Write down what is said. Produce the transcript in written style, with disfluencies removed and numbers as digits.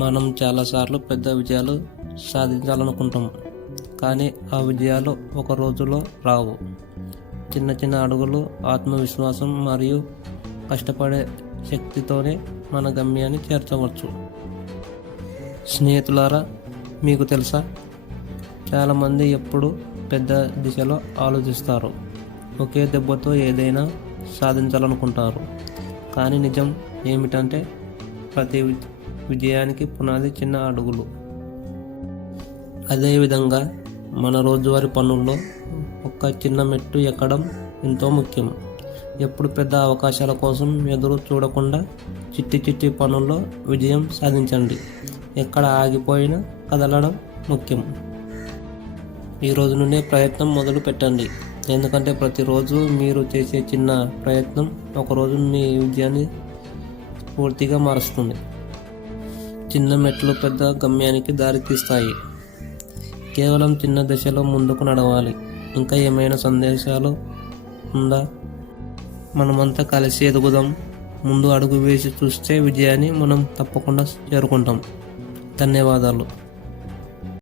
మనం చాలాసార్లు పెద్ద విజయాలు సాధించాలనుకుంటాం, కానీ ఆ విజయాలు ఒక రోజులో రావు. చిన్న చిన్న అడుగులు, ఆత్మవిశ్వాసం మరియు కష్టపడే శక్తితోనే మన గమ్యాన్ని చేర్చవచ్చు. స్నేహితులారా, మీకు తెలుసా, చాలామంది ఎప్పుడు పెద్ద దిశలో ఆలోచిస్తారు, ఒకే దెబ్బతో ఏదైనా సాధించాలనుకుంటారు. కానీ నిజం ఏమిటంటే ప్రతి విజయానికి పునాది చిన్న అడుగులు. అదేవిధంగా మన రోజువారీ పనుల్లో ఒక చిన్న మెట్టు ఎక్కడం ఎంతో ముఖ్యం. ఎప్పుడు పెద్ద అవకాశాల కోసం ఎదురు చూడకుండా చిట్టి చిట్టి పనుల్లో విజయం సాధించండి. ఎక్కడ ఆగిపోయినా కదలడం ముఖ్యం. ఈ రోజు నుండే ప్రయత్నం మొదలు పెట్టండి, ఎందుకంటే ప్రతిరోజు మీరు చేసే చిన్న ప్రయత్నం ఒకరోజు మీ విజయాన్ని పూర్తిగా మారుస్తుంది. చిన్న మెట్లు పెద్ద గమ్యానికి దారి తీస్తాయి. కేవలం చిన్న దశలో ముందుకు నడవాలి. ఇంకా ఏమైనా సందేశాలు ఉందా? మనమంతా కలిసి ఎదుగుదాం. ముందు అడుగు వేసి చూస్తే విజయాన్ని మనం తప్పకుండా చేరుకుంటాం. ధన్యవాదాలు.